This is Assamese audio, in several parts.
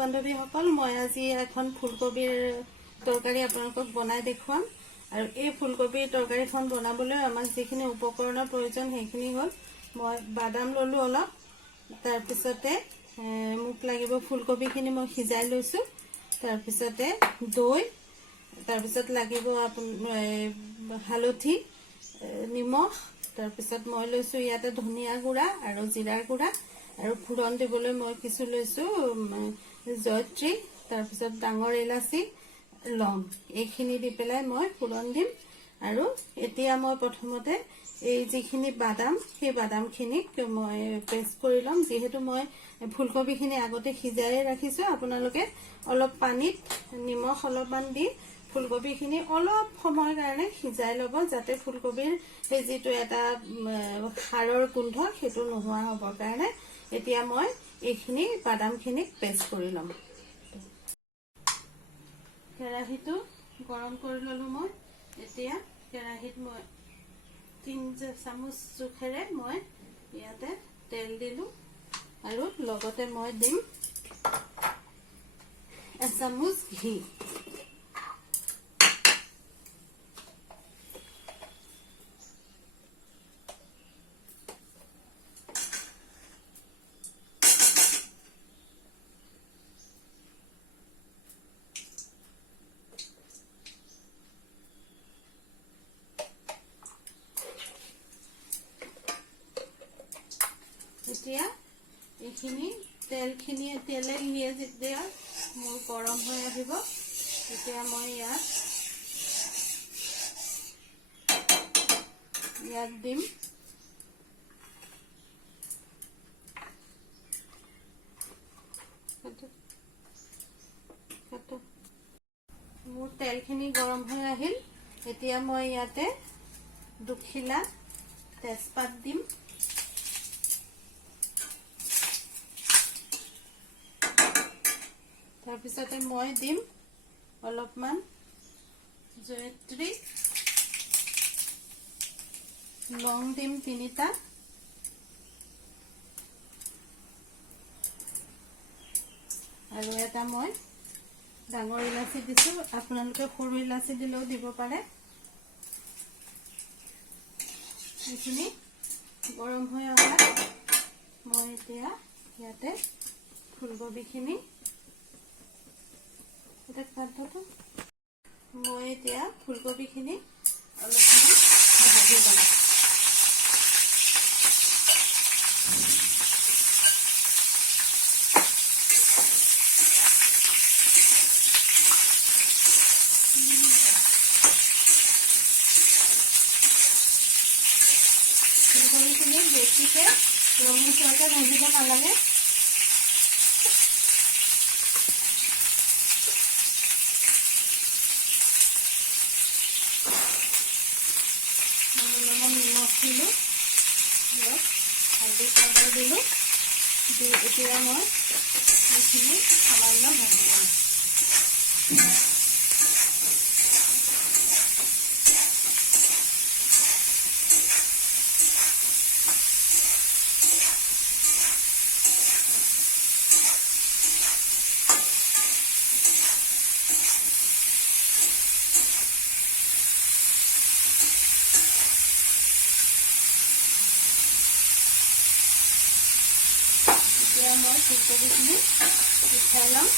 বান্ধৱীসকল, মই আজি এখন ফুলকবিৰ তৰকাৰী আপোনালোকক বনাই দেখুৱাম। আৰু এই ফুলকবিৰ তৰকাৰীখন বনাবলৈ আমাক যিখিনি উপকৰণৰ প্ৰয়োজন সেইখিনি হ'ল, মই বাদাম ললো অলপ, তাৰপিছতে মোক লাগিব ফুলকবিখিনি মই সিজাই লৈছোঁ, তাৰপিছতে দৈ, তাৰপিছত লাগিব হালধি, নিমখ, তাৰপিছত মই লৈছোঁ ইয়াতে ধনিয়া গুড়া আৰু জিৰাৰ গুড়া, আৰু ফুৰণ দিবলৈ মই কিছু লৈছোঁ জয়ত্ৰী, তাৰপিছত ডাঙৰ ইলাচি, লং, এইখিনি দি পেলাই মই ফুৰণ দিম। আৰু এতিয়া মই প্ৰথমতে এই যিখিনি বাদাম, সেই বাদামখিনিক মই পেষ্ট কৰি ল'ম। যিহেতু মই ফুলকবিখিনি আগতে সিজাই ৰাখিছোঁ, আপোনালোকে অলপ পানীত নিমখ অলপমান দি ফুলকবিখিনি অলপ সময়ৰ কাৰণে সিজাই ল'ব, যাতে ফুলকবিৰ সেই যিটো এটা সাৰৰ গোন্ধ সেইটো নোহোৱা হ'বৰ কাৰণে। এতিয়া মই এইখিনি বাদামখিনিক পেষ্ট কৰি ল'ম। কেৰাহীটো গৰম কৰি ল'লোঁ মই। এতিয়া কেৰাহীত মই 3 চামুচ জোখেৰে মই ইয়াতে তেল দিলোঁ, আৰু লগতে মই দিম 1 চামুচ ঘি। এতিয়া এইখিনি তেলে ঘিয়ে যেতিয়া মোৰ গৰম হৈ আহিব, তেতিয়া মই ইয়াত দিম মোৰ তেলখিনি গৰম হৈ আহিল। এতিয়া মই ইয়াতে দুখিলা তেজপাত দিম, তাৰপিছতে মই দিম অলপমান জয়ত্ৰী, লং দিম 3টা, আৰু এটা মই ডাঙৰ ইলাচি দিছোঁ, আপোনালোকে সৰু ইলাচি দিলেও দিব পাৰে। এইখিনি গৰম হৈ অহাত মই এতিয়া ইয়াতে ফুলকবিখিনি মই এতিয়া ফুলকবিখিনি অলপমান ভাজি ল'ম। ফুলকবিখিনি বেছিকে ৰঙচুৱাকে ভাজিব নালাগে। নিমখ দিলোঁ, হালধি পাউডাৰ দিলোঁ, এতিয়া মই এইখিনি সামান্য ভাজি ল'ম। এতিয়া মই ফুলকবিখিনি উঠাই ল'ম।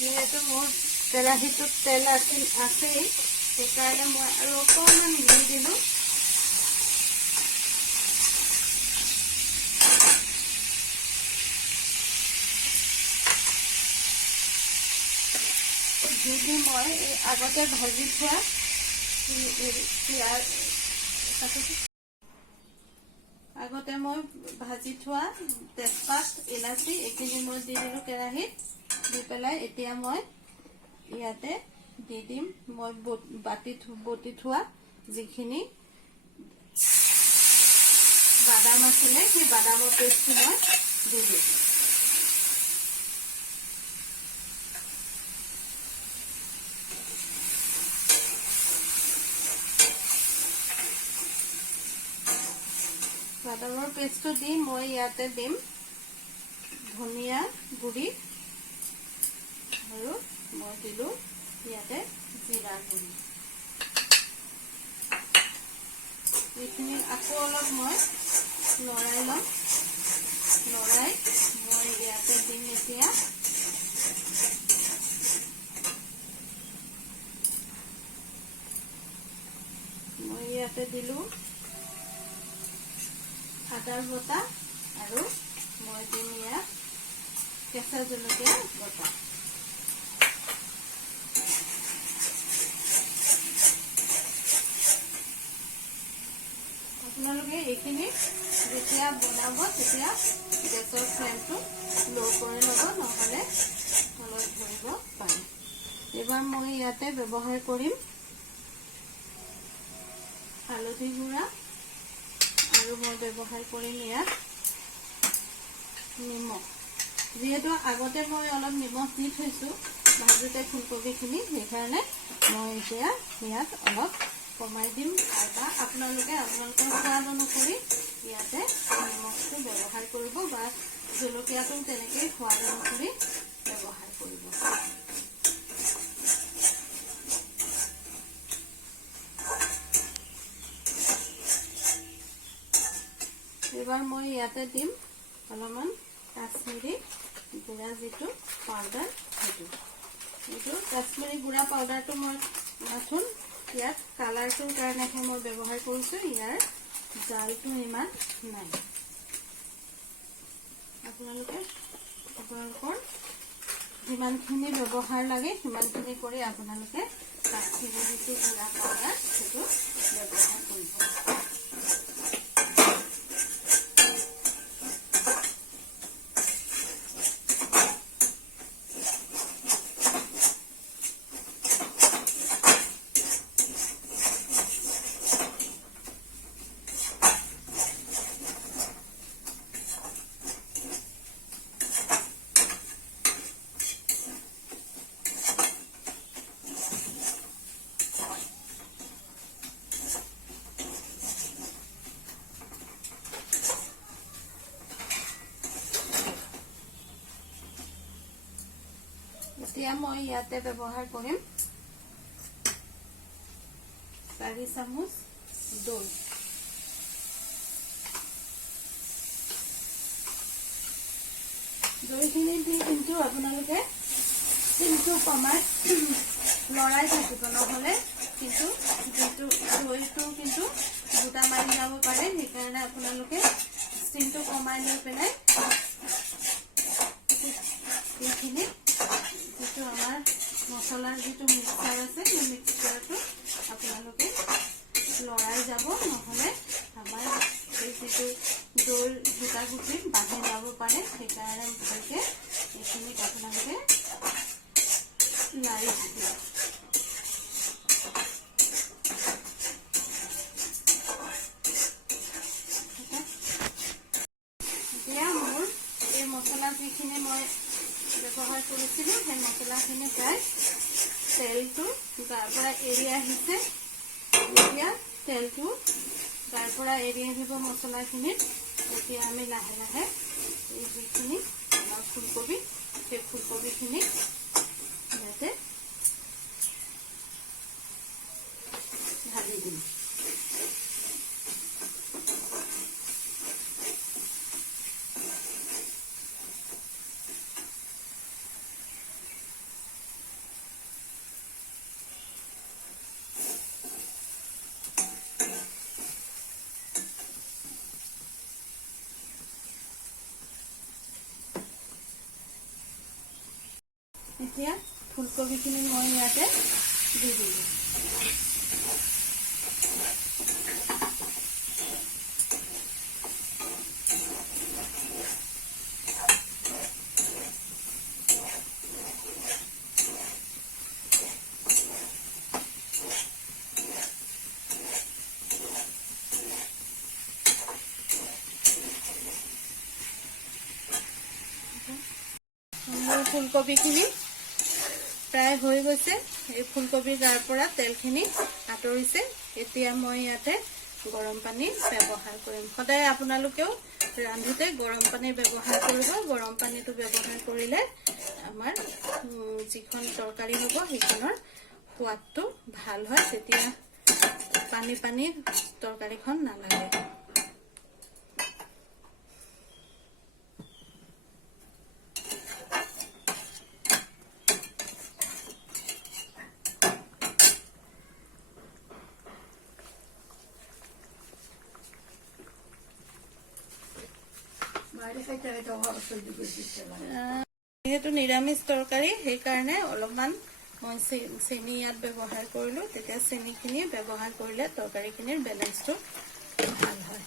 যিহেতু মোৰ কেৰাহীটোত তেল আছেই, সেইকাৰণে মই আৰু অকণমান ঘি দিলোঁ। ঘি দি মই এই আগতে ভাজি থোৱা তেজপাত, ইলাচি এইখিনি মই দি দিলোঁ কেৰাহীত। দি পেলাই এতিয়া মই ইয়াতে দি দিম মই বাটিত বটি থোৱা যিখিনি বাদাম আছিলে সেই বাদামৰ পেষ্টটো মই দি দিম। বাদামৰ পেষ্টটো দি মই ইয়াতে দিম ধনিয়া গুড়ি আৰু মই দিলো ইয়াতে জিৰা গুড়ি। এইখিনি আকৌ অলপ মই লৰাই ল'ম। লৰাই মই ইয়াতে দিম এতিয়া মই ইয়াতে দিলো আদাৰ বটা আৰু মই দিম ইয়াত কেঁচা জলকীয়া বটা। আপোনালোকে এইখিনি যেতিয়া বনাব তেতিয়া গেছৰ ফ্লেমটো লো কৰি ল'ব, নহ'লে তলত ধৰিব পাৰে। এবাৰ মই ইয়াতে ব্যৱহাৰ কৰিম হালধি গুড়া আৰু মই ব্যৱহাৰ কৰিম ইয়াত নিমখ। যিহেতু আগতে মই অলপ নিমখ দি থৈছোঁ ভাজোতে ফুলকবিখিনি, সেইকাৰণে মই এতিয়া ইয়াত অলপ কমাই দিম। বা আপোনালোকে আপোনালোকৰ সোৱাদ অনুসৰি ইয়াতে নিমখটো ব্যৱহাৰ কৰিব বা জলকীয়াটো তেনেকৈ সোৱাদ অনুসৰি ব্যৱহাৰ কৰিব। এবাৰ মই ইয়াতে দিম অলপমান কাশ্মীৰী গুড়া যিটো পাউডাৰ, সেইটো কাশ্মীৰী গুড়া পাউডাৰটো মই নাথোন ইয়াত কালাৰটোৰ কাৰণেহে মই ব্যৱহাৰ কৰিছোঁ, ইয়াৰ জালটো ইমান নাই। আপোনালোকৰ যিমানখিনি ব্যৱহাৰ লাগে সিমানখিনি কৰি আপোনালোকে কাশ্মীৰী যিটো গুড়া পাউডাৰ সেইটো ব্যৱহাৰ কৰিব। এতিয়া মই ইয়াতে ব্যৱহাৰ কৰিম 4 চামুচ দৈ। দৈখিনি দি কিন্তু আপোনালোকে কিন্তু কমাই লৰাই থাকিব, নহ'লে কিন্তু যিটো দৈটো কিন্তু গোটা মাৰি যাব পাৰে। সেইকাৰণে আপোনালোকে ষ্টিমটো কমাই লৈ পেলাই এইখিনি যিটো আমাৰ মছলাৰ যিটো মিক্সাৰ আছে সেই মিক্সাৰটো আপোনালোকে লৰাই যাব, নহ'লে আমাৰ এই যিটো দৈৰ গোটা গুটি বাঢ়ি যাব পাৰে। সেইকাৰণে ভালকে এইখিনিক আপোনালোকে লাৰি থাকিব। এতিয়া মোৰ এই মছলা যিখিনি মই ব্যৱহাৰ কৰিছিলোঁ সেই মছলাখিনি প্ৰায় তেলটো তাৰ পৰা এৰি আহিছে। এতিয়া তেলটো তাৰ পৰা এৰি আহিব মছলাখিনিত। এতিয়া আমি লাহে লাহে এই যিখিনি আমাৰ ফুলকবি সেই ফুলকবিখিনি ইয়াতে ঢালি দিম। এতিয়া ফুলকবিখিনি মই ইয়াতে দি দিলোঁ। ফুলকবিখিনি প্ৰায় হৈ গৈছে। এই ফুলকবিৰ গাৰ পৰা তেলখিনি আঁতৰিছে। এতিয়া মই ইয়াতে গৰম পানী ব্যৱহাৰ কৰিম। সদায় আপোনালোকেও ৰান্ধোতে গৰম পানী ব্যৱহাৰ কৰিব। গৰম পানীটো ব্যৱহাৰ কৰিলে আমাৰ যিখন তৰকাৰী হ'ব সেইখনৰ সোৱাদটো ভাল হয়। তেতিয়া পানী পানী তৰকাৰীখন নালাগে। যেহেতু নিৰামিষ তৰকাৰী সেইকাৰণে অলপমান মই চেনি ইয়াত ব্যৱহাৰ কৰিলো। তেতিয়া চেনিখিনি ব্যৱহাৰ কৰিলে তৰকাৰীখিনিৰ বেলেঞ্চটো ভাল হয়।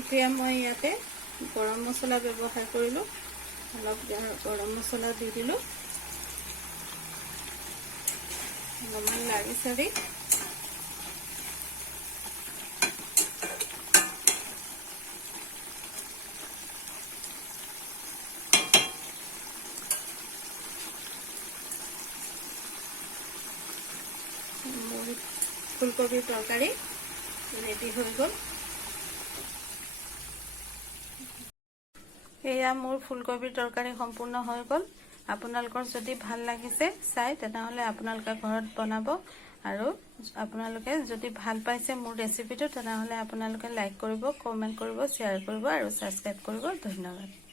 এতিয়া মই ইয়াতে গৰম মছলা ব্যৱহাৰ কৰিলো। অলপ গৰম মছলা দি দিলো। অলপমান লাৰি চাৰি ফুলকবিৰ তৰকাৰী ৰেডি হৈ গ'ল। এয়া মোৰ ফুলকবিৰ তৰকাৰী সম্পূৰ্ণ হৈ গ'ল। আপোনালোকৰ যদি ভাল লাগিছে চাই তেনেহ'লে আপোনালোকে ঘৰত বনাব। আৰু আপোনালোকে যদি ভাল পাইছে মোৰ ৰেচিপিটো তেনেহ'লে আপোনালোকে লাইক কৰিব, কমেণ্ট কৰিব, শ্বেয়াৰ কৰিব আৰু ছাবস্ক্ৰাইব কৰিব। ধন্যবাদ।